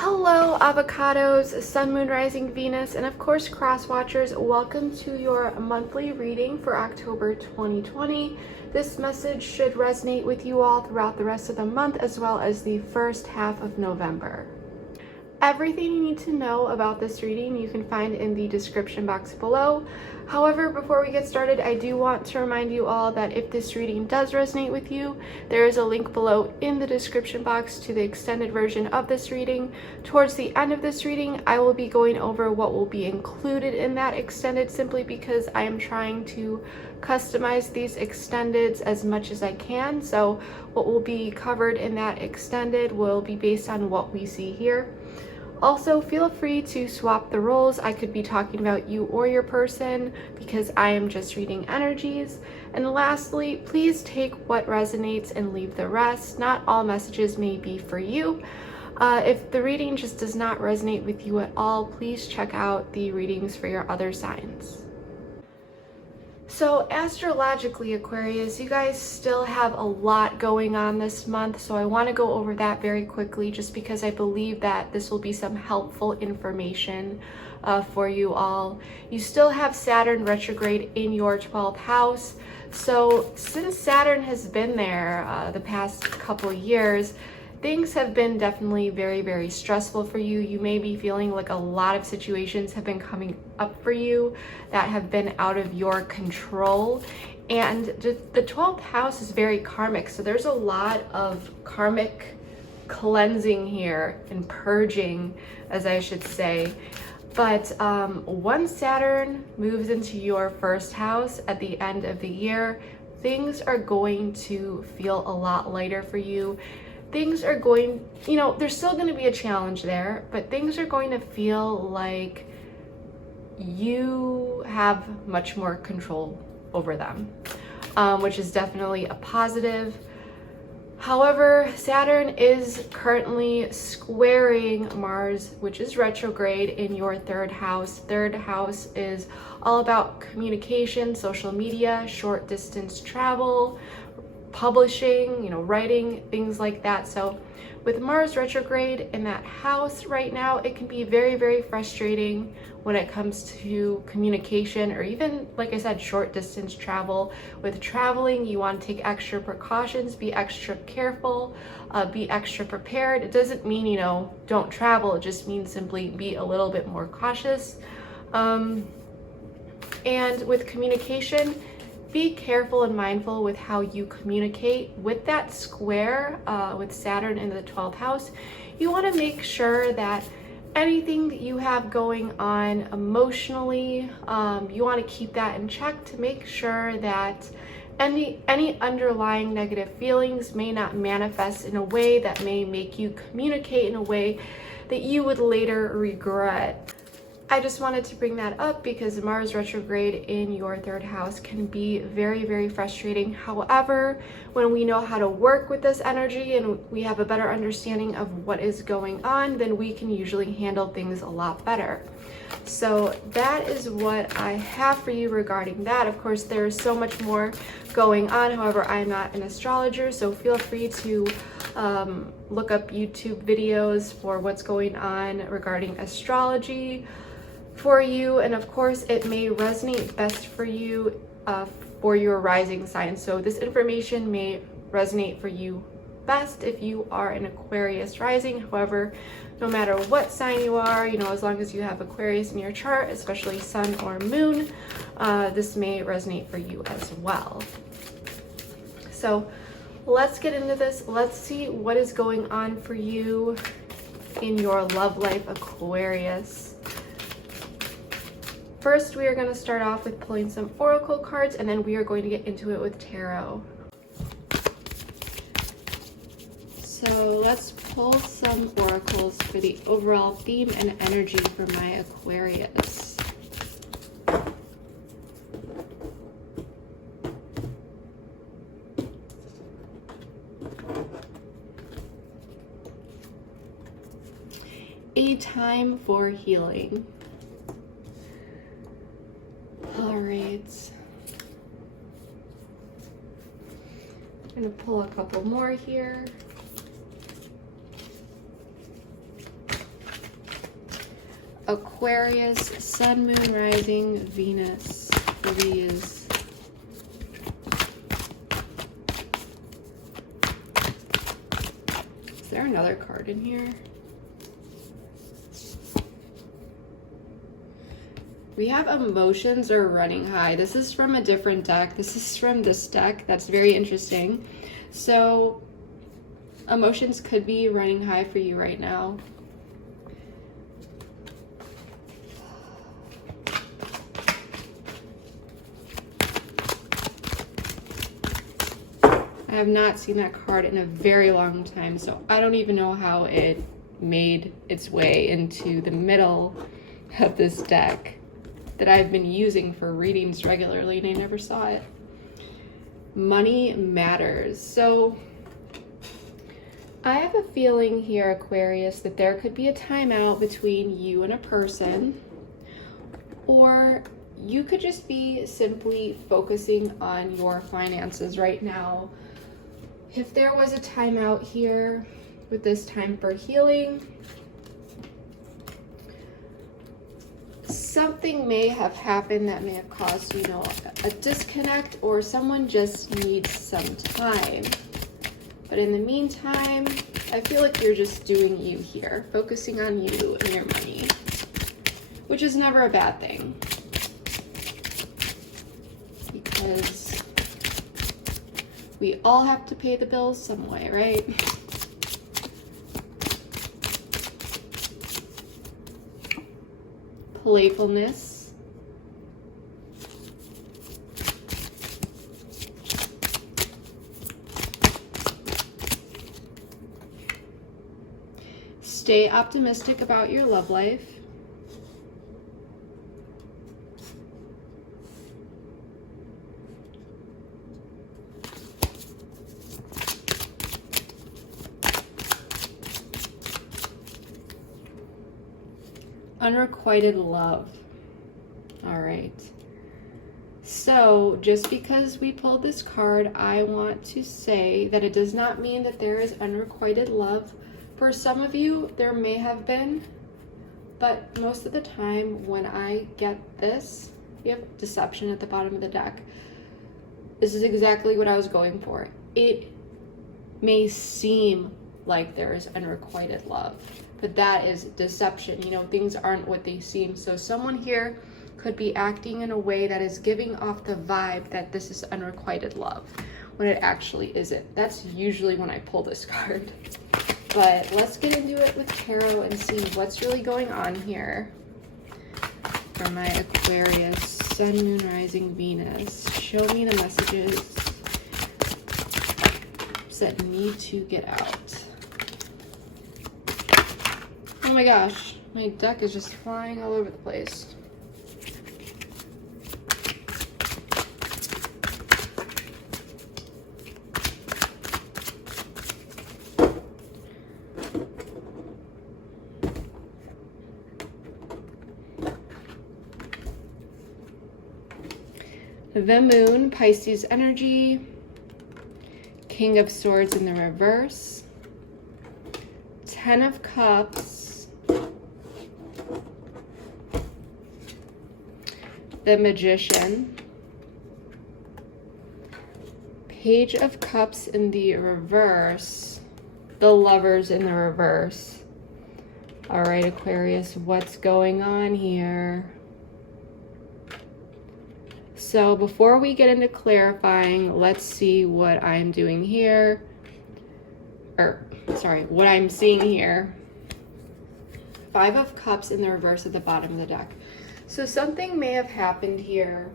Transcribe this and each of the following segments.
Hello avocados, sun, moon, rising, Venus, and of course cross watchers. Welcome to your monthly reading for October 2020. This message should resonate with you all throughout the rest of the month as well as the first half of November. Everything you need to know about this reading you can find in the description box below. However, before we get started, I do want to remind you all that if this reading does resonate with you, there is a link below in the description box to the extended version of this reading. Towards the end of this reading, I will be going over what will be included in that extended simply because I am trying to customize these extendeds as much as I can. So what will be covered in that extended will be based on what we see here. Also, feel free to swap the roles. I could be talking about you or your person because I am just reading energies. And lastly, please take what resonates and leave the rest. Not all messages may be for you. If the reading just does not resonate with you at all, please check out the readings for your other signs. So astrologically, Aquarius, you guys still have a lot going on this month, so I want to go over that very quickly just because I believe that this will be some helpful information for you all. You still have Saturn retrograde in your 12th house. So since Saturn has been there the past couple years, things have been definitely very, very stressful for you. You may be feeling like a lot of situations have been coming up for you that have been out of your control. And the 12th house is very karmic. So there's a lot of karmic cleansing here and purging, as I should say. But once Saturn moves into your first house at the end of the year, things are going to feel a lot lighter for you. Things are going, there's still going to be a challenge there, but things are going to feel like you have much more control over them, which is definitely a positive. However, Saturn is currently squaring Mars, which is retrograde in your third house. Third house is all about communication, social media, short distance travel, publishing, writing, things like that. So with Mars retrograde in that house right now, it can be very, very frustrating when it comes to communication or even, like I said, short distance travel. With traveling, you want to take extra precautions, be extra careful, be extra prepared. It doesn't mean, don't travel. It just means simply be a little bit more cautious. And with communication, be careful and mindful with how you communicate. With that square with Saturn in the 12th house, you want to make sure that anything that you have going on emotionally, you want to keep that in check to make sure that any underlying negative feelings may not manifest in a way that may make you communicate in a way that you would later regret. I just wanted to bring that up because Mars retrograde in your third house can be very, very frustrating. However, when we know how to work with this energy and we have a better understanding of what is going on, then we can usually handle things a lot better. So that is what I have for you regarding that. Of course, there's so much more going on. However, I'm not an astrologer, so feel free to look up YouTube videos for what's going on regarding astrology for you. And of course, it may resonate best for you for your rising sign. So this information may resonate for you best if you are an Aquarius rising. However, no matter what sign you are, as long as you have Aquarius in your chart, especially sun or moon, this may resonate for you as well. So let's get into this. Let's see what is going on for you in your love life, Aquarius. First, we are going to start off with pulling some oracle cards, and then we are going to get into it with tarot. So let's pull some oracles for the overall theme and energy for my Aquarius. A time for healing. All right. I'm going to pull a couple more here. Aquarius, Sun, Moon, Rising, Venus, please. Is there another card in here? We have emotions are running high. This is from a different deck. This is from this deck. That's very interesting. So emotions could be running high for you right now. I have not seen that card in a very long time, so I don't even know how it made its way into the middle of this deck that I've been using for readings regularly, and I never saw it. Money matters. So I have a feeling here, Aquarius, that there could be a timeout between you and a person, or you could just be simply focusing on your finances right now. If there was a timeout here with this time for healing, something may have happened that may have caused, you know, a disconnect, or someone just needs some time. But in the meantime, I feel like you're just doing you here, focusing on you and your money, which is never a bad thing, because we all have to pay the bills some way, right? Playfulness. Stay optimistic about your love life. Unrequited love. All right. So just because we pulled this card, I want to say that it does not mean that there is unrequited love. For some of you, there may have been, but most of the time when I get this, we have deception at the bottom of the deck. This is exactly what I was going for. It may seem like there is unrequited love, but that is deception. You know, things aren't what they seem. So someone here could be acting in a way that is giving off the vibe that this is unrequited love, when it actually isn't. That's usually when I pull this card. But let's get into it with tarot and see what's really going on here for my Aquarius, Sun, Moon, Rising, Venus. Show me the messages that need to get out. Oh my gosh, my deck is just flying all over the place. The Moon, Pisces energy, King of Swords in the reverse, Ten of Cups, the Magician, Page of Cups in the reverse, the Lovers in the reverse. All right, Aquarius, what's going on here? So before we get into clarifying, let's see what I'm doing here. What I'm seeing here. Five of Cups in the reverse at the bottom of the deck. So something may have happened here,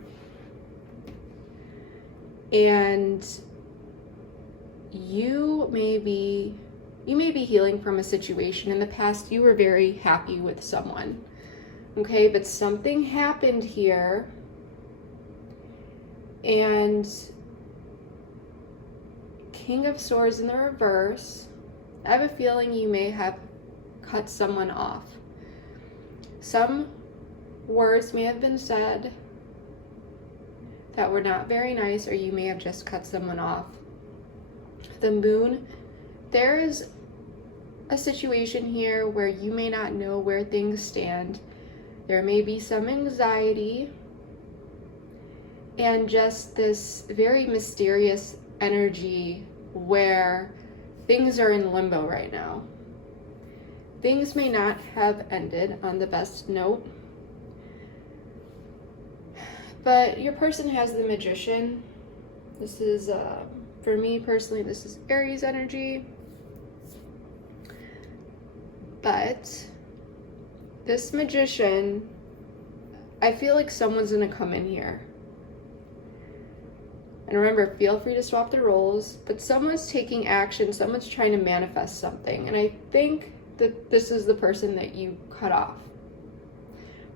and you may be healing from a situation. In the past, you were very happy with someone, okay? But something happened here, and King of Swords in the reverse. I have a feeling you may have cut someone off. Some words may have been said that were not very nice, or you may have just cut someone off. The Moon, there is a situation here where you may not know where things stand, There may be some anxiety and just this very mysterious energy where things are in limbo right now. Things may not have ended on the best note, but your person has the Magician. This is, for me personally, this is Aries energy. But this Magician, I feel like someone's gonna come in here. And remember, feel free to swap the roles, but someone's taking action, someone's trying to manifest something. And I think that this is the person that you cut off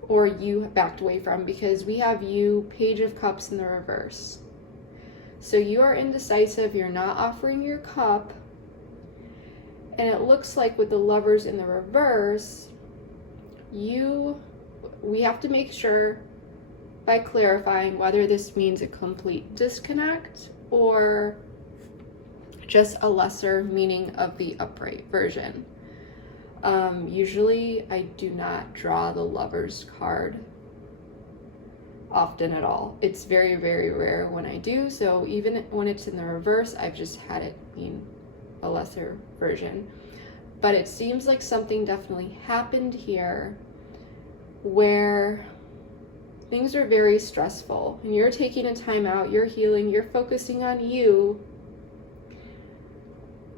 or you backed away from, because we have you, Page of Cups in the reverse. So you are indecisive, you're not offering your cup, and it looks like with the Lovers in the reverse, we have to make sure by clarifying whether this means a complete disconnect or just a lesser meaning of the upright version. Usually I do not draw the Lovers card often at all. It's very, very rare when I do, so even when it's in the reverse, I've just had it mean a lesser version. But it seems like something definitely happened here where things are very stressful and you're taking a time out, you're healing, you're focusing on you.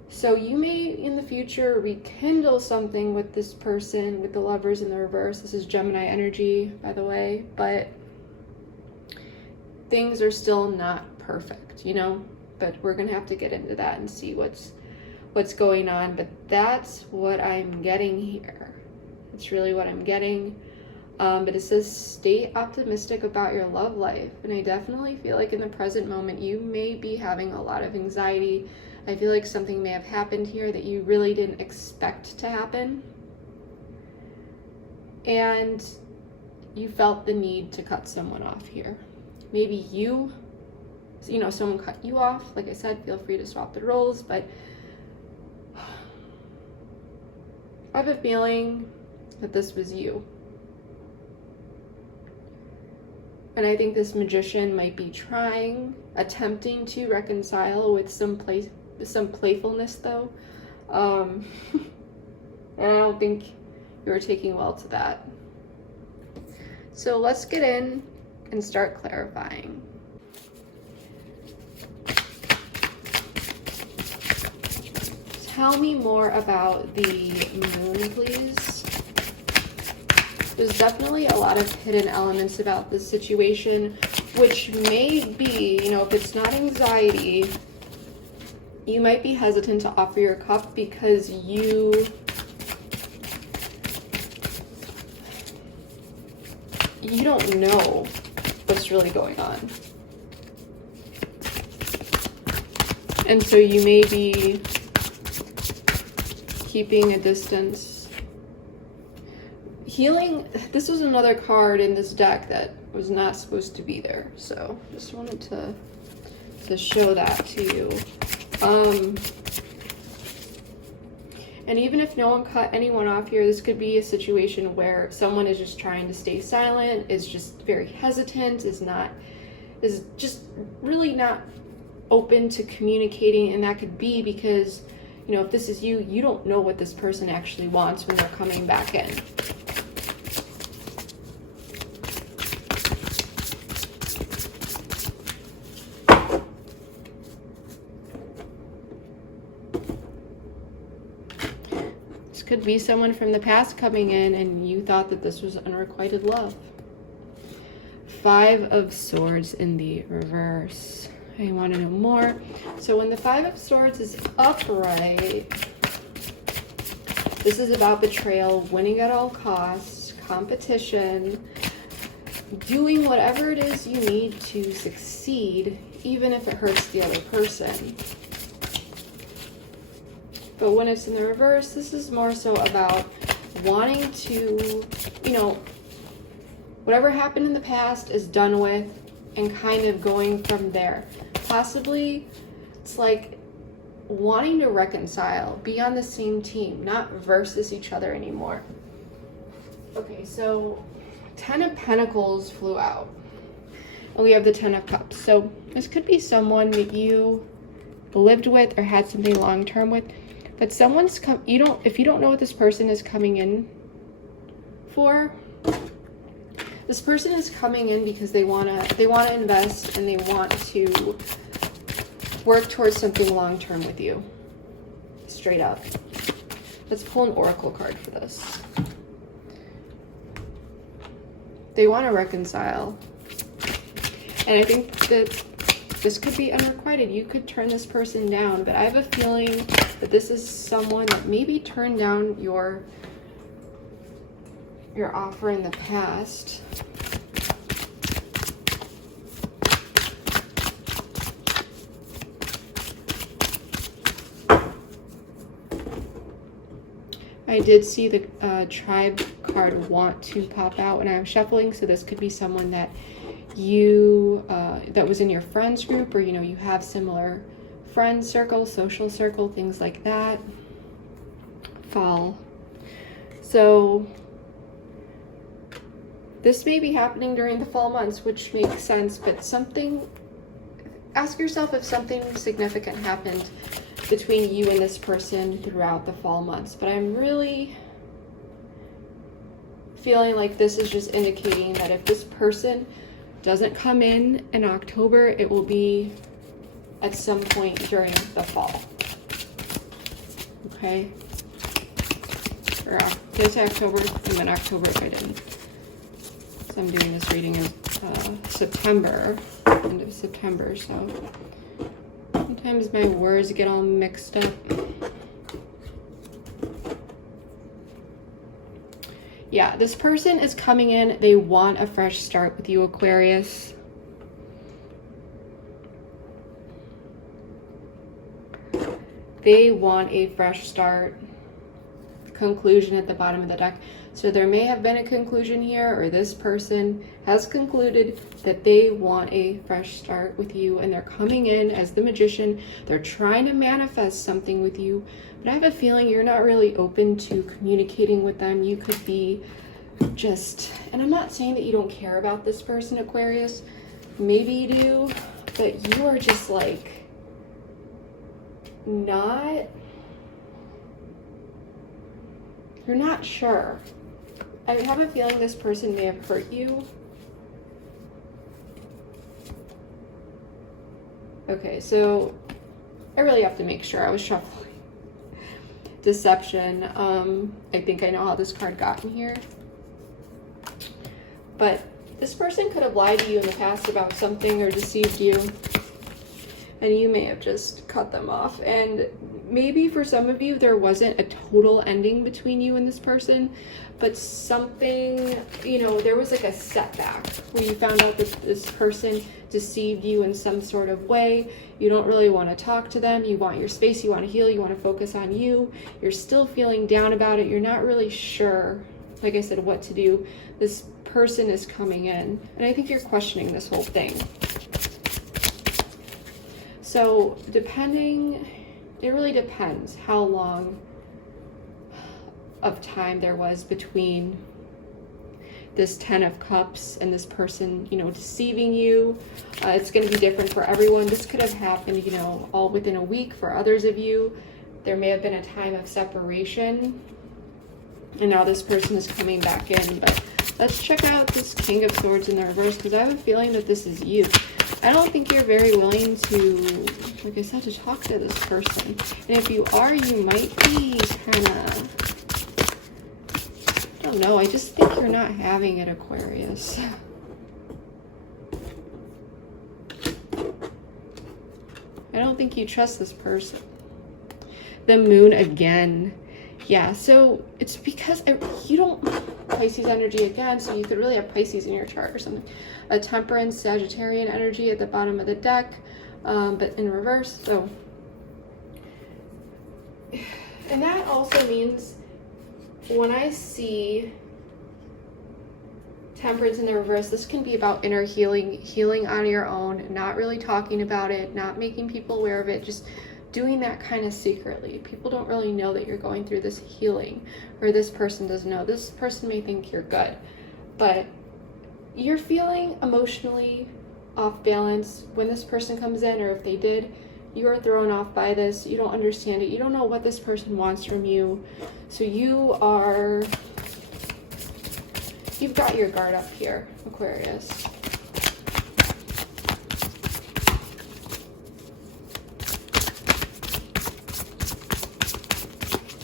So you may in the future rekindle something with this person, with the Lovers in the reverse. This is Gemini energy, by the way, but things are still not perfect, you know, but we're gonna have to get into that and see what's going on. But that's what I'm getting here. It's really what I'm getting. But it says stay optimistic about your love life, and I definitely feel like in the present moment you may be having a lot of anxiety. I feel like something may have happened here that you really didn't expect to happen, and you felt the need to cut someone off here. Maybe you know, someone cut you off. Like I said, feel free to swap the roles, but I have a feeling that this was you. And I think this Magician might be attempting to reconcile with some playfulness though. And I don't think you were taking well to that. So let's get in and start clarifying. Tell me more about the moon, please. There's definitely a lot of hidden elements about this situation, which may be, you know, if it's not anxiety, you might be hesitant to offer your cup because you don't know what's really going on. And so you may be keeping a distance. Healing, this was another card in this deck that was not supposed to be there, so just wanted to show that to you. And even if no one cut anyone off here, this could be a situation where someone is just trying to stay silent, is just very hesitant, is just really not open to communicating, and that could be because, you know, if this is you, you don't know what this person actually wants when they're coming back in. Could be someone from the past coming in and you thought that this was unrequited love. 5 of Swords in the reverse. I want to know more. So when the 5 of Swords is upright, this is about betrayal, winning at all costs, competition, doing whatever it is you need to succeed, even if it hurts the other person. But when it's in the reverse, this is more so about wanting to, you know, whatever happened in the past is done with and kind of going from there. Possibly, it's like wanting to reconcile, be on the same team, not versus each other anymore. Okay, so Ten of Pentacles flew out. And we have the Ten of Cups. So this could be someone that you lived with or had something long-term with. But someone's if you don't know what this person is coming in for, this person is coming in because they wanna invest and they want to work towards something long-term with you. Straight up. Let's pull an oracle card for this. They want to reconcile. And I think that this could be unrequited. You could turn this person down, but I have a feeling that this is someone that maybe turned down your offer in the past. I did see the tribe card want to pop out when I was shuffling, so this could be someone that you that was in your friends group, or you have similar friend circle, social circle, things like that. Fall. So this may be happening during the fall months, which makes sense, but ask yourself if something significant happened between you and this person throughout the fall months. But I'm really feeling like this is just indicating that if this person doesn't come in October, it will be at some point during the fall. Okay? Or did I say October? I meant October if I didn't. So I'm doing this reading in September, end of September, so sometimes my words get all mixed up. Yeah, this person is coming in. They want a fresh start with you, Aquarius. They want a fresh start. Conclusion at the bottom of the deck. So there may have been a conclusion here, or this person has concluded that they want a fresh start with you, and they're coming in as the Magician. They're trying to manifest something with you, but I have a feeling you're not really open to communicating with them. You could be just, and I'm not saying that you don't care about this person, Aquarius. Maybe you do, but you are just like you're not sure. I have a feeling this person may have hurt you. Okay, so I really have to make sure. I was shuffling. Deception. I think I know how this card got in here. But this person could have lied to you in the past about something or deceived you, and you may have just cut them off. And maybe for some of you, there wasn't a total ending between you and this person, but something, there was like a setback where you found out that this person deceived you in some sort of way. You don't really want to talk to them. You want your space. You want to heal. You want to focus on you. You're still feeling down about it. You're not really sure, like I said, what to do. This person is coming in, and I think you're questioning this whole thing. So it really depends how long of time there was between this Ten of Cups and this person, deceiving you. It's going to be different for everyone. This could have happened, all within a week. For others of you, there may have been a time of separation, and now this person is coming back in. But let's check out this King of Swords in the reverse, because I have a feeling that this is you. I don't think you're very willing to, like I said, to talk to this person. And if you are, you might be kind of, I don't know, I just think you're not having it, Aquarius. I don't think you trust this person. The Moon again. Yeah, so it's because you don't, Pisces energy again, so you could really have Pisces in your chart or something. A Temperance, Sagittarian energy at the bottom of the deck, but in reverse. So, and that also means when I see Temperance in the reverse, this can be about inner healing on your own, not really talking about it, not making people aware of it, just doing that kind of secretly. People don't really know that you're going through this healing, or this person doesn't know. This person may think you're good, but you're feeling emotionally off balance when this person comes in, or if they did, you are thrown off by this. You don't understand it. You don't know what this person wants from you. So you've got your guard up here, Aquarius.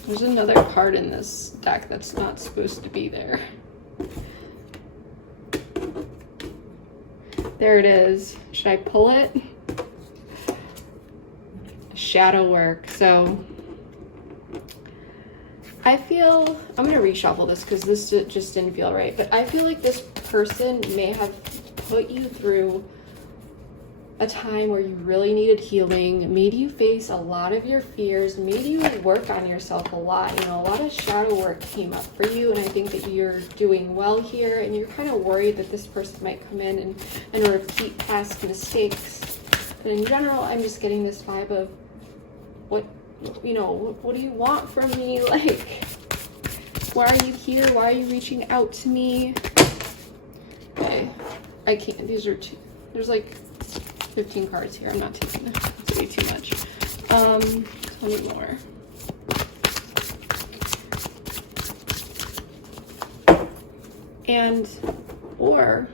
There's another card in this deck that's not supposed to be there. There it is. Should I pull it? Shadow work. So I feel, I'm going to reshuffle this because this just didn't feel right, but I feel like this person may have put you through a time where you really needed healing, made you face a lot of your fears, made you work on yourself a lot. You know, a lot of shadow work came up for you, and I think that you're doing well here, and you're kind of worried that this person might come in and repeat past mistakes. But in general, I'm just getting this vibe of what do you want from me? Like, why are you here? Why are you reaching out to me? Okay, I can't, these are two, there's like 15 cards here. I'm not taking them. It's way too much. Tell me more. And, or,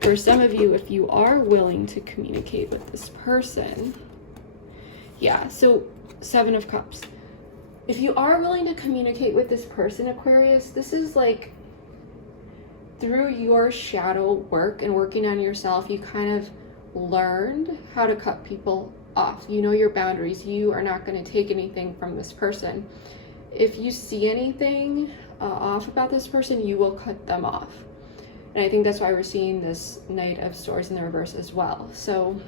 for some of you, if you are willing to communicate with this person, yeah, so 7 of Cups. If you are willing to communicate with this person, Aquarius, this is like, through your shadow work and working on yourself, you kind of learned how to cut people off. You know your boundaries. You are not going to take anything from this person. If you see anything off about this person, you will cut them off. And I think that's why we're seeing this Knight of Swords in the reverse as well. So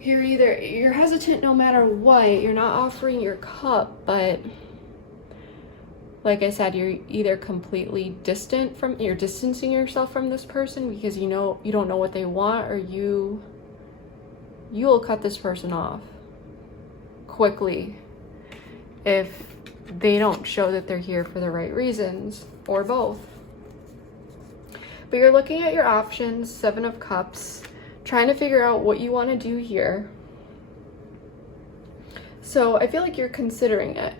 you're hesitant no matter what. You're not offering your cup, but like I said, you're either completely you're distancing yourself from this person because you don't know what they want, or you will cut this person off quickly if they don't show that they're here for the right reasons, or both. But you're looking at your options, 7 of Cups, trying to figure out what you want to do here. So I feel like you're considering it.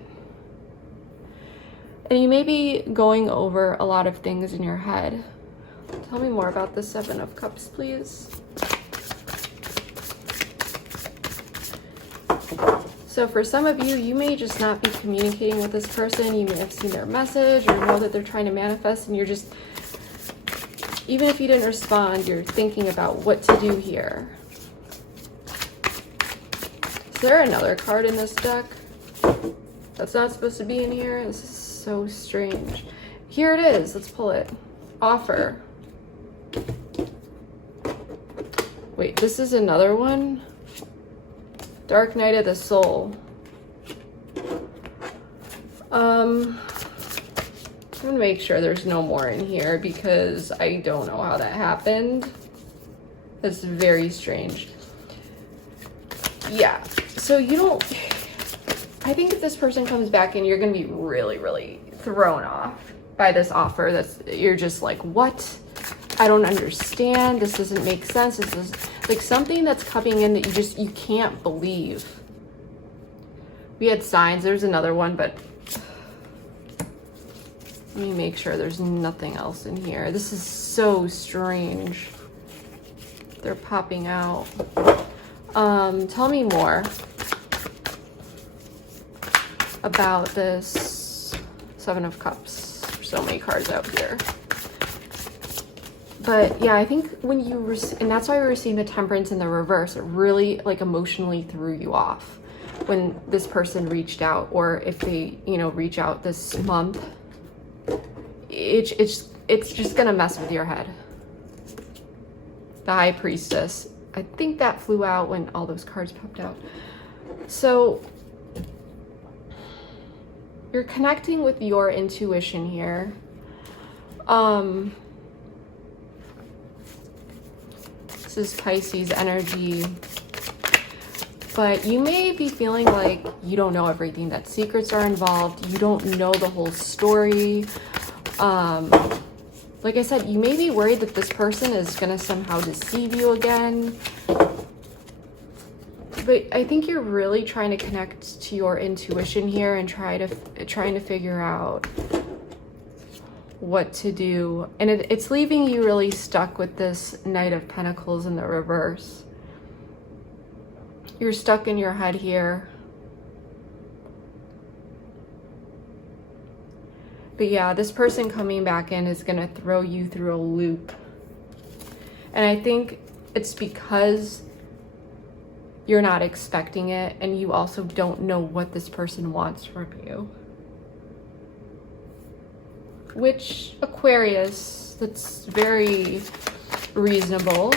And you may be going over a lot of things in your head. Tell me more about the 7 of Cups, please. So for some of you, you may just not be communicating with this person. You may have seen their message or know that they're trying to manifest, and you're just, even if you didn't respond, you're thinking about what to do here. Is there another card in this deck that's not supposed to be in here? This is so strange. Here it is. Let's pull it. Offer. Wait, this is another one? Dark Night of the Soul. I'm gonna make sure there's no more in here because I don't know how that happened. That's very strange. Yeah, so I think if this person comes back in, you're gonna be really, really thrown off by this offer. You're just like, what? I don't understand. This doesn't make sense. This is like something that's coming in that you can't believe. We had signs. There's another one, but let me make sure there's nothing else in here. This is so strange. They're popping out. Tell me more about this 7 of Cups. There's so many cards out here. But yeah, I think when and that's why we were seeing the Temperance in the reverse. It really like emotionally threw you off when this person reached out, or if they, reach out this month. It's just gonna mess with your head. The High Priestess. I think that flew out when all those cards popped out. So you're connecting with your intuition here. This is Pisces energy. But you may be feeling like you don't know everything, that secrets are involved. You don't know the whole story. Like I said, you may be worried that this person is going to somehow deceive you again. But I think you're really trying to connect to your intuition here and trying to figure out what to do. And it's leaving you really stuck with this Knight of Pentacles in the reverse. You're stuck in your head here. But yeah, this person coming back in is going to throw you through a loop. And I think it's because you're not expecting it, and you also don't know what this person wants from you. Which, Aquarius, that's very reasonable.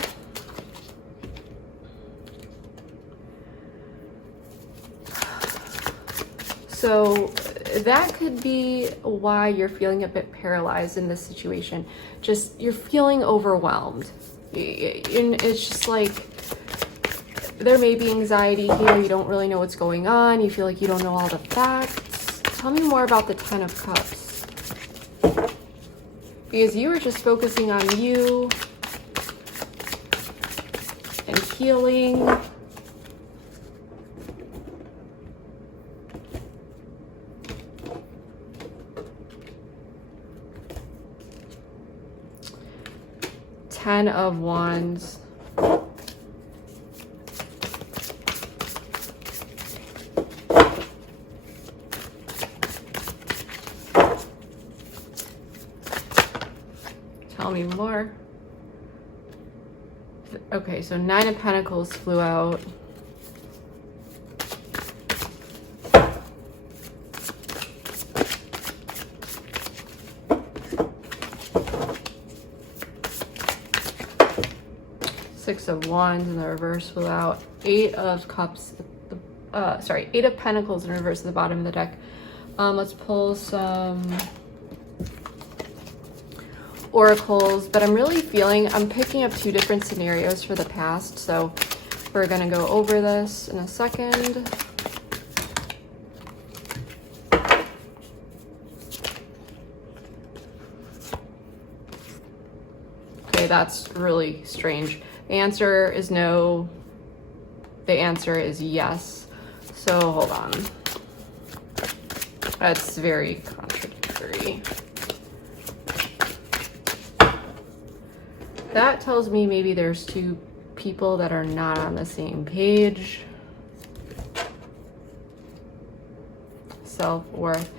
So that could be why you're feeling a bit paralyzed in this situation. Just, you're feeling overwhelmed. It's just like, there may be anxiety here. You don't really know what's going on. You feel like you don't know all the facts. Tell me more about the Ten of Cups. Because you were just focusing on you and healing. Ten of Wands. Tell me more. Okay, so Nine of Pentacles flew out. Six of Wands in the reverse flew out. Eight of Cups, Eight of Pentacles in reverse at the bottom of the deck. Let's pull some oracles, but I'm really feeling, I'm picking up two different scenarios for the past, so we're gonna go over this in a second. Okay, that's really strange. The answer is no. The answer is yes. So hold on. That's very contradictory. That tells me maybe there's two people that are not on the same page. Self-worth.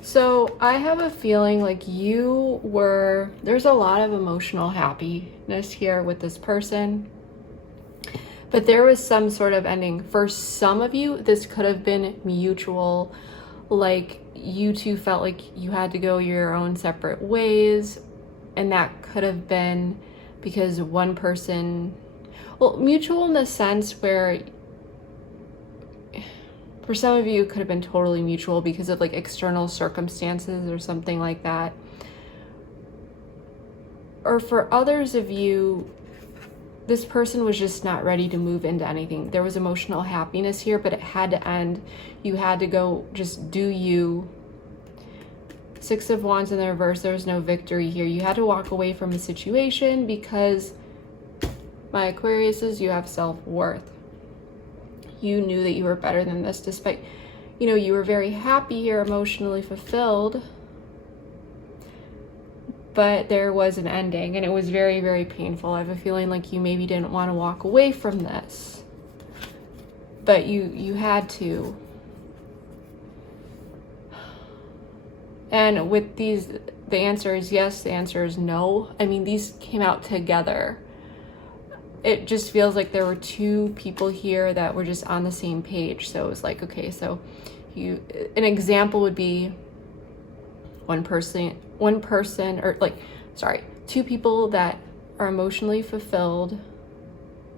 So I have a feeling like there's a lot of emotional happiness here with this person, but there was some sort of ending. For some of you, this could have been mutual, like you two felt like you had to go your own separate ways, and that could have been because one person, well, mutual in the sense where for some of you it could have been totally mutual because of like external circumstances or something like that. Or for others of you, this person was just not ready to move into anything. There was emotional happiness here, but it had to end. You had to go just do you. Six of Wands in the reverse, there was no victory here. You had to walk away from a situation because, my Aquariuses, you have self-worth. You knew that you were better than this despite, you were very happy here, emotionally fulfilled. But there was an ending and it was very, very painful. I have a feeling like you maybe didn't want to walk away from this, but you had to. And with these, the answer is yes, the answer is no. I mean, these came out together. It just feels like there were two people here that were just on the same page. So it was like, okay, so an example would be two people that are emotionally fulfilled.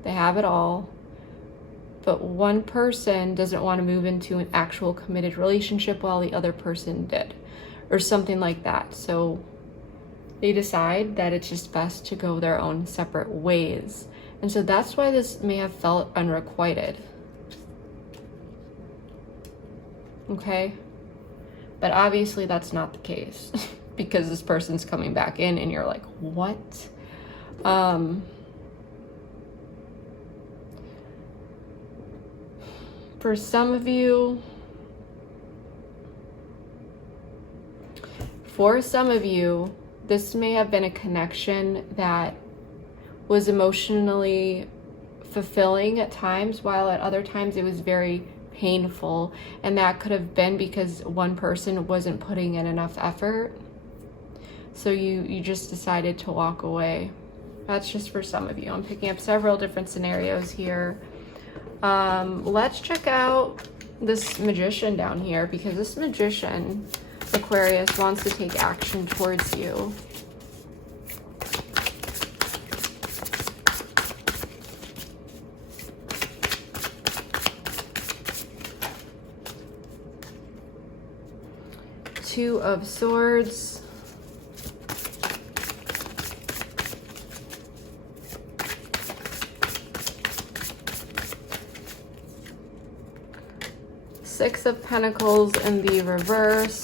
They have it all, but one person doesn't want to move into an actual committed relationship while the other person did, or something like that. So they decide that it's just best to go their own separate ways. And so that's why this may have felt unrequited. Okay? But obviously that's not the case because this person's coming back in and you're like, what? For some of you, this may have been a connection that was emotionally fulfilling at times, while at other times it was very painful. And that could have been because one person wasn't putting in enough effort. So you just decided to walk away. That's just for some of you. I'm picking up several different scenarios here. Let's check out this Magician down here, because this Magician, Aquarius, wants to take action towards you. Two of Swords. Six of Pentacles in the reverse.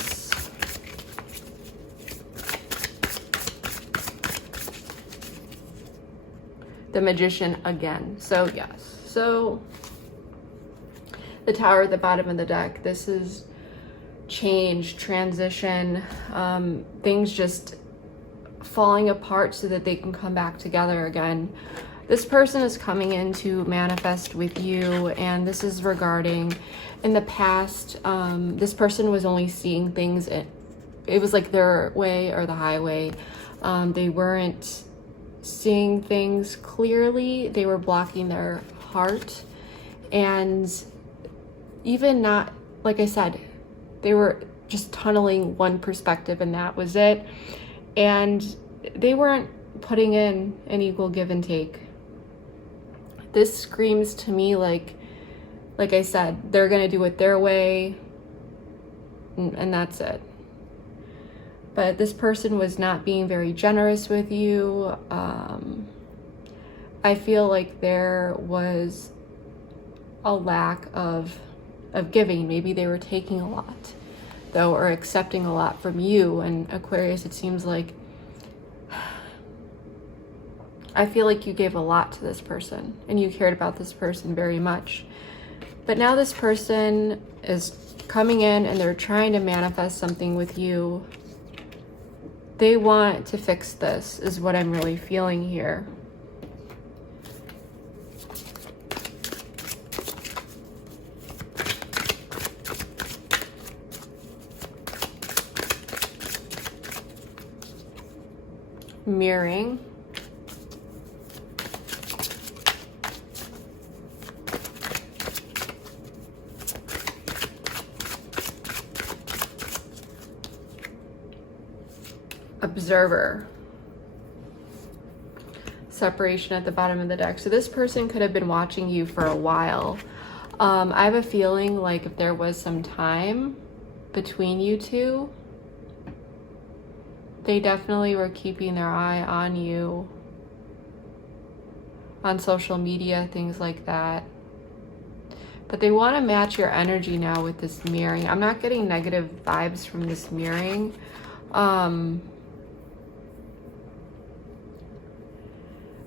The Magician again. So yes. So the Tower at the bottom of the deck. This is change, transition, things just falling apart so that they can come back together again. This person is coming in to manifest with you, and this is regarding in the past. This person was only seeing things, it was like their way or the highway. They weren't seeing things clearly. They were blocking their heart, and even not, like I said, they were just tunneling one perspective and that was it. And they weren't putting in an equal give and take. This screams to me like I said, they're going to do it their way and that's it. But this person was not being very generous with you. I feel like there was a lack of giving. Maybe they were taking a lot though, or accepting a lot from you. And Aquarius, it seems like I feel like you gave a lot to this person and you cared about this person very much. But now this person is coming in and they're trying to manifest something with you. They want to fix this, is what I'm really feeling here. Mirroring. Observer. Separation at the bottom of the deck. So this person could have been watching you for a while. I have a feeling like if there was some time between you two, they definitely were keeping their eye on you on social media, things like that. But they want to match your energy now with this mirroring. I'm not getting negative vibes from this mirroring.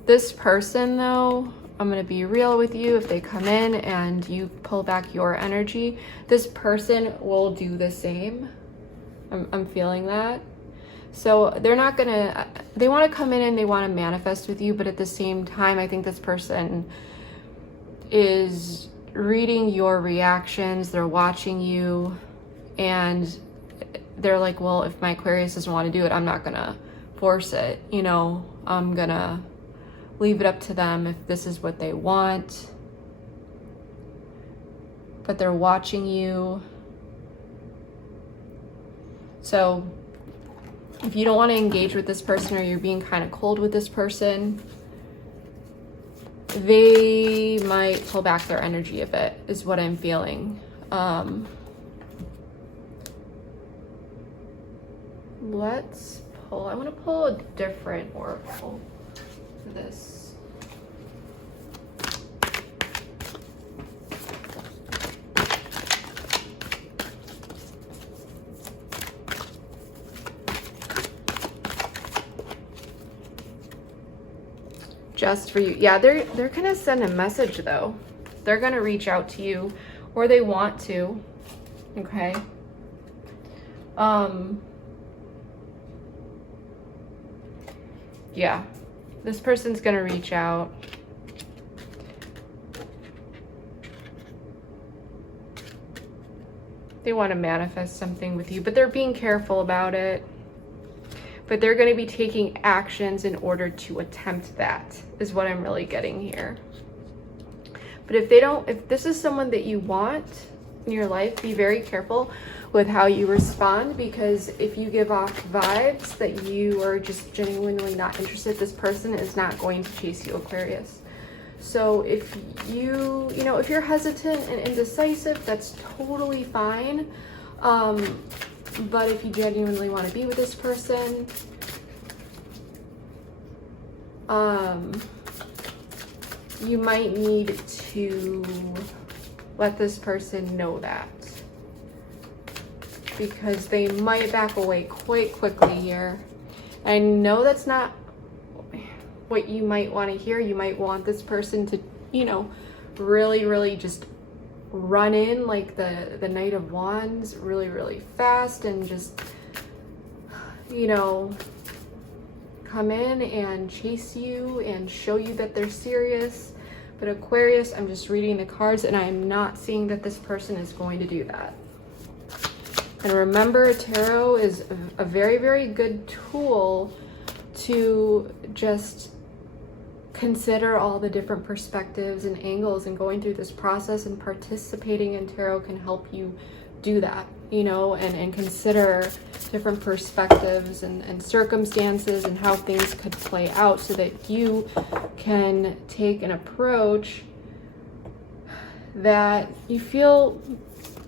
This person though, I'm going to be real with you, if they come in and you pull back your energy, this person will do the same. I'm feeling that. So they're not gonna, they want to come in and they want to manifest with you, but at the same time, I think this person is reading your reactions, they're watching you, and they're like, well, if my Aquarius doesn't want to do it, I'm not gonna force it, you know, I'm gonna leave it up to them if this is what they want. But they're watching you. So if you don't want to engage with this person, or you're being kind of cold with this person, they might pull back their energy a bit, is what I'm feeling. Let's pull, I want to pull a different oracle for this. just for you. Yeah, they're gonna send a message though. They're gonna reach out to you, or they want to. Okay. Yeah, this person's gonna reach out. They want to manifest something with you, but they're being careful about it. But they're going to be taking actions in order to attempt that, is what I'm really getting here. But if this is someone that you want in your life, be very careful with how you respond, because if you give off vibes that you are just genuinely not interested, this person is not going to chase you, Aquarius. So if if you're hesitant and indecisive, that's totally fine. But if you genuinely want to be with this person, you might need to let this person know that, because they might back away quite quickly here. I know that's not what you might want to hear. You might want this person to, really, really just run in like the Knight of Wands really, really fast and just, come in and chase you and show you that they're serious. But Aquarius, I'm just reading the cards and I'm not seeing that this person is going to do that. And remember, tarot is a very, very good tool to just consider all the different perspectives and angles, and going through this process and participating in tarot can help you do that, and consider different perspectives and circumstances and how things could play out, so that you can take an approach that you feel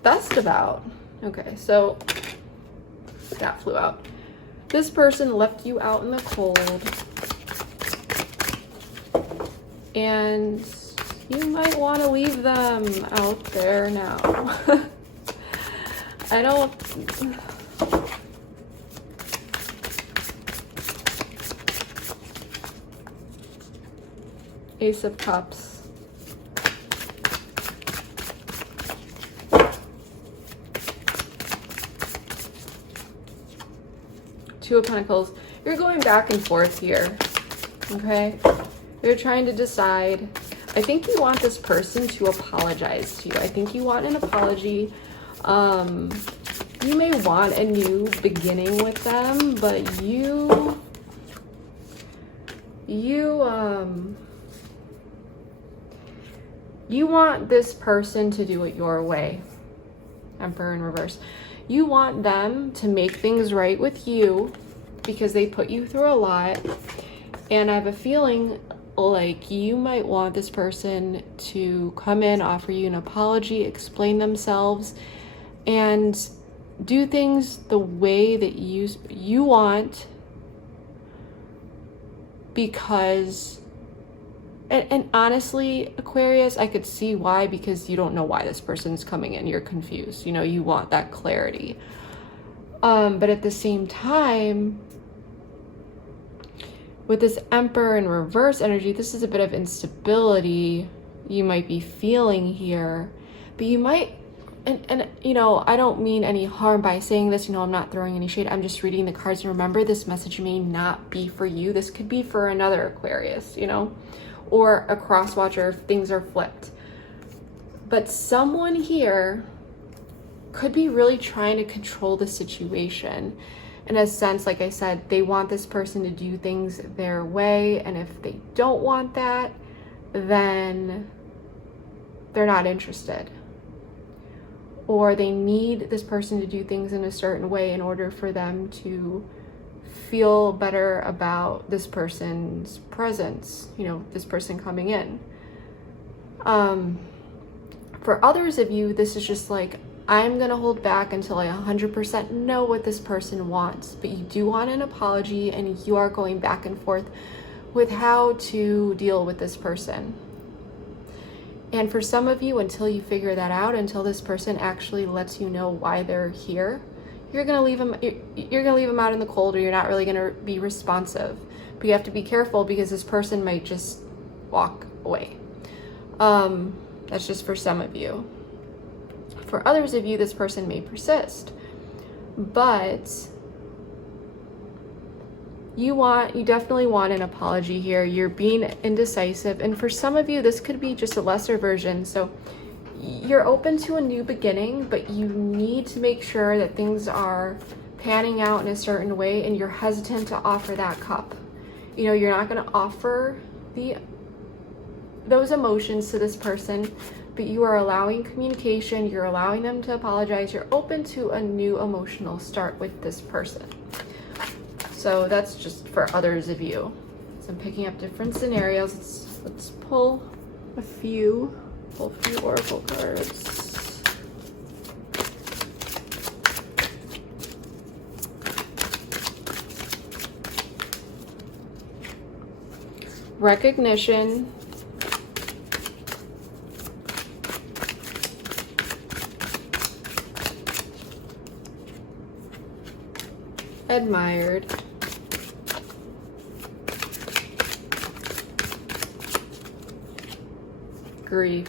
best about. Okay, so that flew out. This person left you out in the cold, and you might want to leave them out there now. Ace of Cups. Two of Pentacles. You're going back and forth here, okay? You're trying to decide. I think you want this person to apologize to you. I think you want an apology. You may want a new beginning with them, but you want this person to do it your way. Emperor in reverse. You want them to make things right with you because they put you through a lot. And I have a feeling like you might want this person to come in, offer you an apology, explain themselves, and do things the way that you want, because and honestly, Aquarius, I could see why, because you don't know why this person's coming in. You're confused. You want that clarity. But at the same time, with this Emperor in reverse energy, this is a bit of instability you might be feeling here. But you might, and I don't mean any harm by saying this. I'm not throwing any shade. I'm just reading the cards. And remember, this message may not be for you. This could be for another Aquarius, or a cross watcher if things are flipped. But someone here could be really trying to control the situation. In a sense, like I said, they want this person to do things their way, and if they don't want that, then they're not interested. Or they need this person to do things in a certain way in order for them to feel better about this person's presence, this person coming in. For others of you, this is just like, I'm gonna hold back until I 100% know what this person wants. But you do want an apology, and you are going back and forth with how to deal with this person. And for some of you, until you figure that out, until this person actually lets you know why they're here, you're gonna leave them out in the cold, or you're not really gonna be responsive, But you have to be careful because this person might just walk away. That's just for some of you. For others of you, this person may persist. But you definitely want an apology here. You're being indecisive. And for some of you, this could be just a lesser version. So you're open to a new beginning, but you need to make sure that things are panning out in a certain way, and you're hesitant to offer that cup. You know, you're not going to offer those emotions to this person, but you are allowing communication, you're allowing them to apologize, you're open to a new emotional start with this person. So that's just for others of you. So I'm picking up different scenarios. Let's pull a few oracle cards. Recognition. Admired. Grief.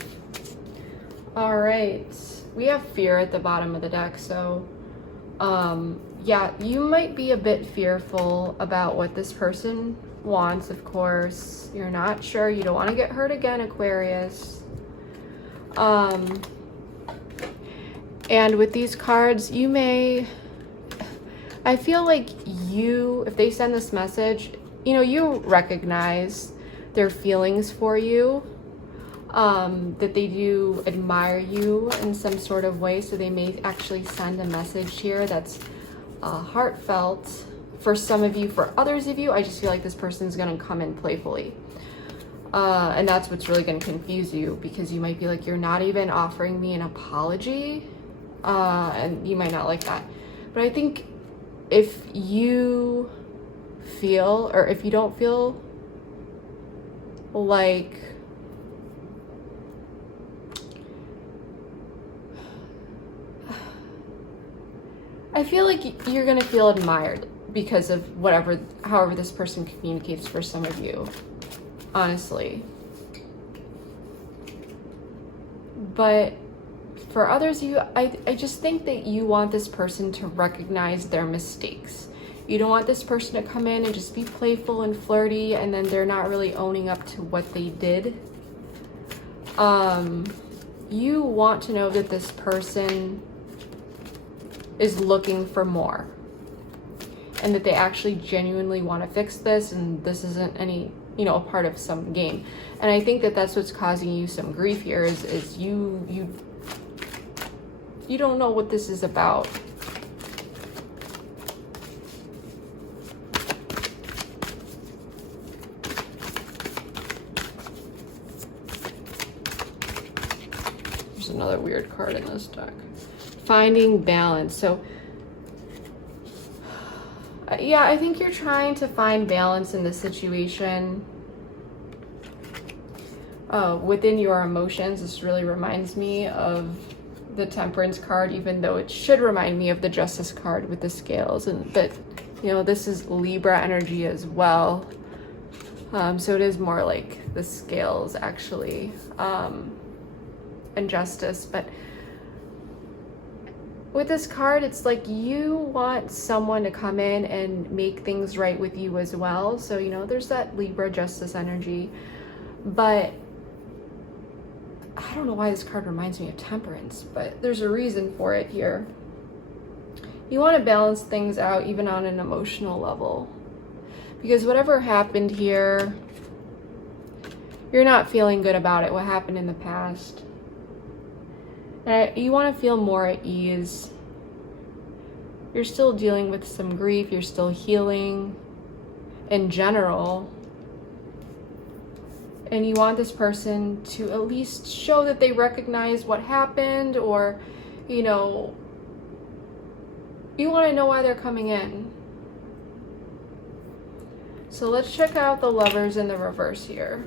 All right, we have fear at the bottom of the deck. So yeah, you might be a bit fearful about what this person wants. Of course, you're not sure, you don't want to get hurt again, Aquarius. And with these cards, you may, I feel like you, if they send this message, you know, you recognize their feelings for you, that they do admire you in some sort of way. So they may actually send a message here that's heartfelt for some of you. For others of you, I just feel like this person's going to come in playfully. And that's what's really going to confuse you, because you might be like, you're not even offering me an apology. And you might not like that. But I think if you feel, or if you don't feel like I feel like you're gonna feel admired because of however this person communicates for some of you, honestly. But for others of you, I just think that you want this person to recognize their mistakes. You don't want this person to come in and just be playful and flirty, and then they're not really owning up to what they did. You want to know that this person is looking for more, and that they actually genuinely want to fix this, and this isn't any, you know, a part of some game. And I think that that's what's causing you some grief here, is you don't know what this is about. There's another weird card in this deck. Finding balance. So yeah, I think you're trying to find balance in this situation within your emotions. This really reminds me of the Temperance card, even though it should remind me of the Justice card with the scales. But you know, this is Libra energy as well, so it is more like the scales actually, and Justice. But with this card, it's like you want someone to come in and make things right with you as well. So, you know, there's that Libra Justice energy. But I don't know why this card reminds me of Temperance, but there's a reason for it here. You want to balance things out even on an emotional level. Because whatever happened here, you're not feeling good about it, what happened in the past. You want to feel more at ease. You're still dealing with some grief. You're still healing in general. And you want this person to at least show that they recognize what happened, or, you know, you want to know why they're coming in. So let's check out the Lovers in the reverse here.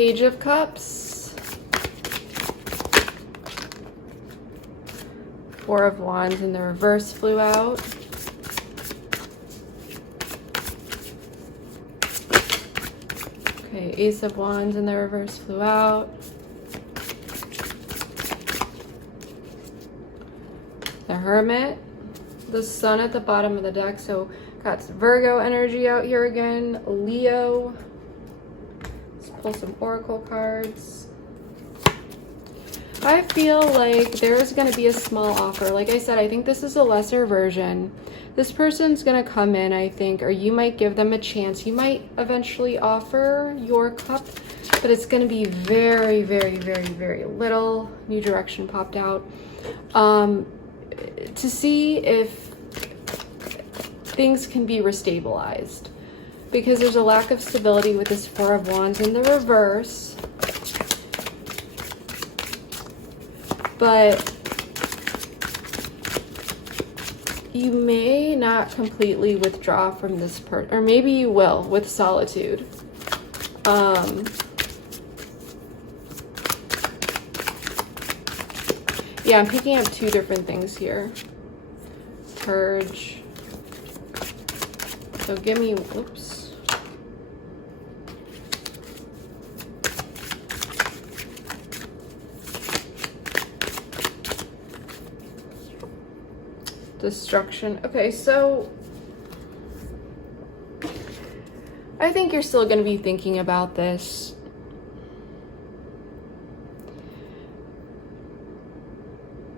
Page of Cups. Four of Wands in the reverse flew out. Okay, Ace of Wands in the reverse flew out. The Hermit. The Sun at the bottom of the deck. So got Virgo energy out here again. Leo. Let's pull some Oracle cards. I feel like there's going to be a small offer. Like I said, I think this is a lesser version. This person's going to come in, I think, or you might give them a chance. You might eventually offer your cup, but it's going to be very, very, very, very little. New direction popped out. To see if things can be restabilized, because there's a lack of stability with this Four of Wands in the reverse. But you may not completely withdraw from this person, or maybe you will with solitude. Yeah, I'm picking up two different things here. Purge. So give me, oops. Destruction. Okay, so I think you're still going to be thinking about this.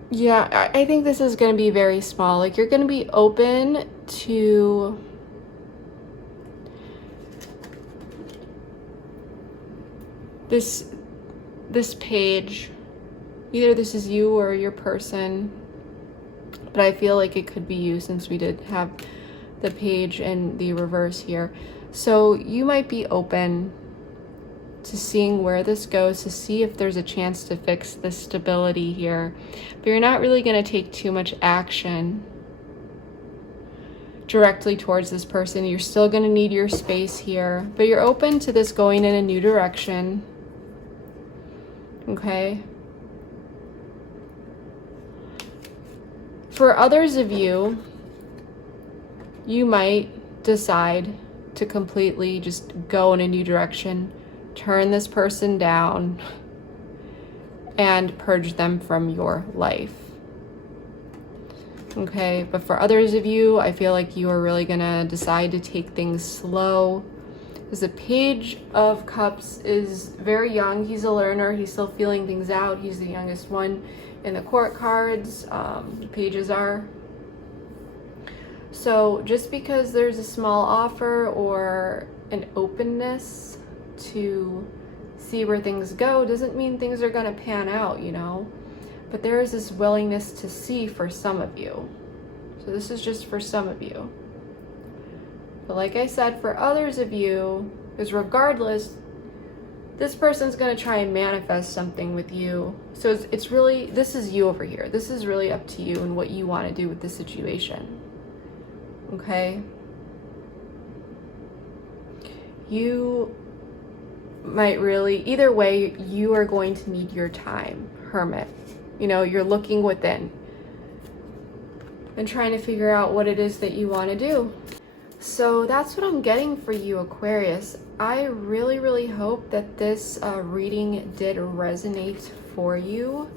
Yeah, I think this is going to be very small. Like, you're going to be open to this page. Either this is you or your person. But I feel like it could be you, since we did have the page and the reverse here. So you might be open to seeing where this goes, to see if there's a chance to fix the stability here. But you're not really going to take too much action directly towards this person. You're still going to need your space here. But you're open to this going in a new direction. Okay? For others of you, you might decide to completely just go in a new direction, turn this person down, and purge them from your life. Okay, but for others of you, I feel like you are really gonna decide to take things slow. Because the Page of Cups is very young. He's a learner. He's still feeling things out. He's the youngest one in the court cards. The pages are. So just because there's a small offer or an openness to see where things go doesn't mean things are going to pan out, you know. But there is this willingness to see for some of you. So this is just for some of you. But like I said, for others of you, because regardless, this person's going to try and manifest something with you. So it's really, this is you over here. This is really up to you and what you want to do with the situation. Okay? You might really, either way, you are going to need your time, Hermit. You know, you're looking within and trying to figure out what it is that you want to do. So that's what I'm getting for you, Aquarius. I really, really hope that this reading did resonate for you.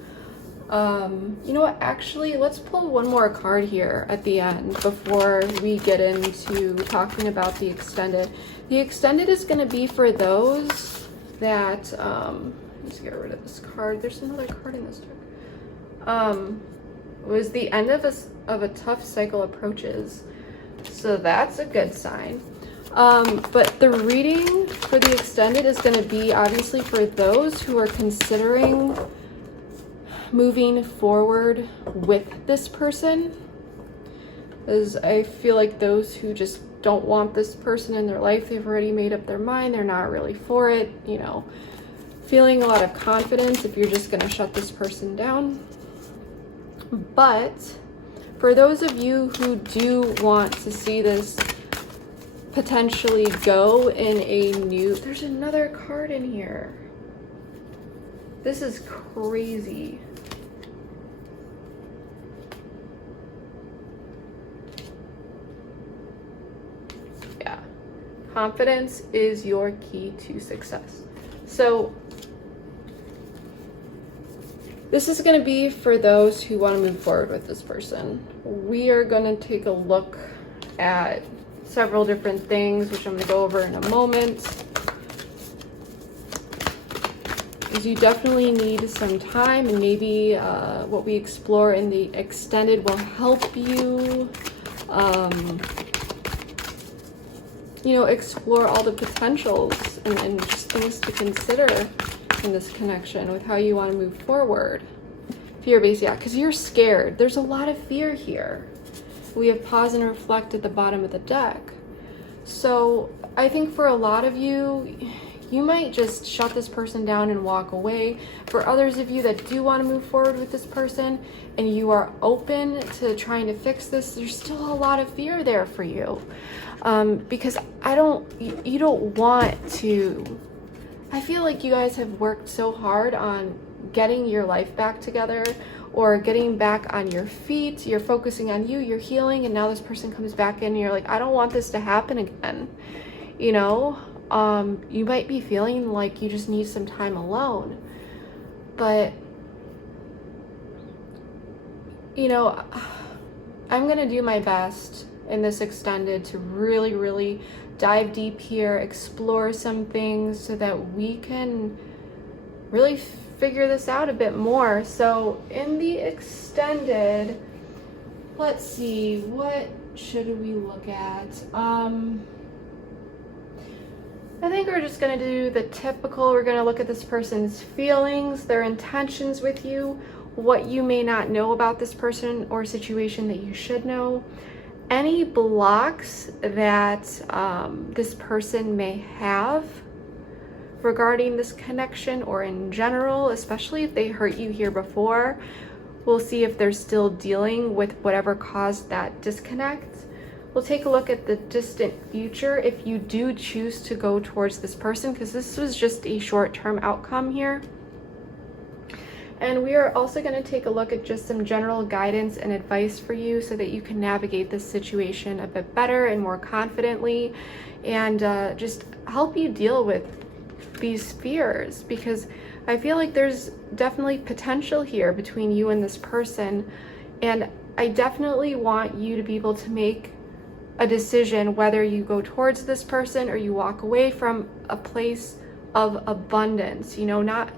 You know what, actually, let's pull one more card here at the end before we get into talking about the extended. The extended is going to be for those that, let's get rid of this card. There's another card in this deck. It was the end of a tough cycle approaches. So that's a good sign. But the reading for the extended is going to be obviously for those who are considering moving forward with this person. As I feel like those who just don't want this person in their life, they've already made up their mind, they're not really for it, you know, feeling a lot of confidence if you're just going to shut this person down. But for those of you who do want to see this potentially go in a new, there's another card in here. This is crazy. Yeah. Confidence is your key to success. So this is going to be for those who want to move forward with this person. We are going to take a look at several different things, which I'm going to go over in a moment. Because you definitely need some time, and maybe what we explore in the extended will help you, you know, explore all the potentials and just things to consider in this connection with how you want to move forward. Fear-based, yeah, because you're scared. There's a lot of fear here. We have pause and reflect at the bottom of the deck. So I think for a lot of you, you might just shut this person down and walk away. For others of you that do want to move forward with this person and you are open to trying to fix this, there's still a lot of fear there for you. Because you don't want to. I feel like you guys have worked so hard on getting your life back together or getting back on your feet. You're focusing on you, you're healing, and now this person comes back in and you're like, I don't want this to happen again. You know, you might be feeling like you just need some time alone. But, you know, I'm going to do my best in this extended to really, really dive deep here, explore some things so that we can really figure this out a bit more. So in the extended, let's see, what should we look at? I think we're just going to do the typical. We're going to look at this person's feelings, their intentions with you, what you may not know about this person or situation that you should know, any blocks that this person may have regarding this connection or in general, especially if they hurt you here before. We'll see if they're still dealing with whatever caused that disconnect. We'll take a look at the distant future if you do choose to go towards this person, because this was just a short-term outcome here. And we are also going to take a look at just some general guidance and advice for you so that you can navigate this situation a bit better and more confidently, and just help you deal with these fears, because I feel like there's definitely potential here between you and this person, and I definitely want you to be able to make a decision whether you go towards this person or you walk away from a place of abundance, you know, not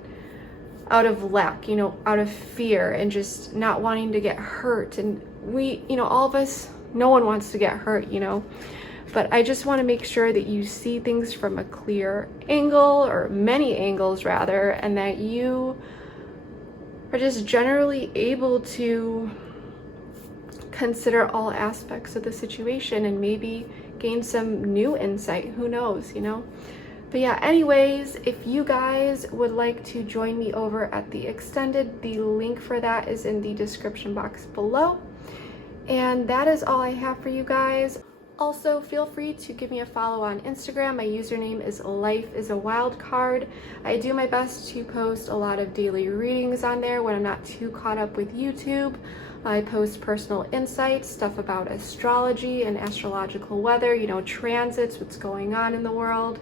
out of lack, you know, out of fear and just not wanting to get hurt. And we, you know, all of us, no one wants to get hurt, you know, but I just want to make sure that you see things from a clear angle, or many angles rather, and that you are just generally able to consider all aspects of the situation and maybe gain some new insight. Who knows, you know? But yeah, anyways, if you guys would like to join me over at the extended, the link for that is in the description box below. And that is all I have for you guys. Also, feel free to give me a follow on Instagram. My username is lifeisawildcard. I do my best to post a lot of daily readings on there when I'm not too caught up with YouTube. I post personal insights, stuff about astrology and astrological weather, you know, transits, what's going on in the world,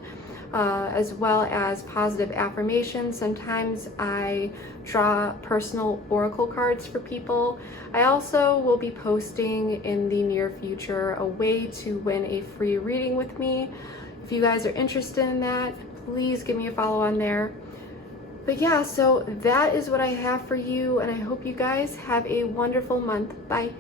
as well as positive affirmations. Sometimes I draw personal oracle cards for people. I also will be posting in the near future a way to win a free reading with me. If you guys are interested in that, please give me a follow on there. But yeah, so that is what I have for you, and I hope you guys have a wonderful month. Bye.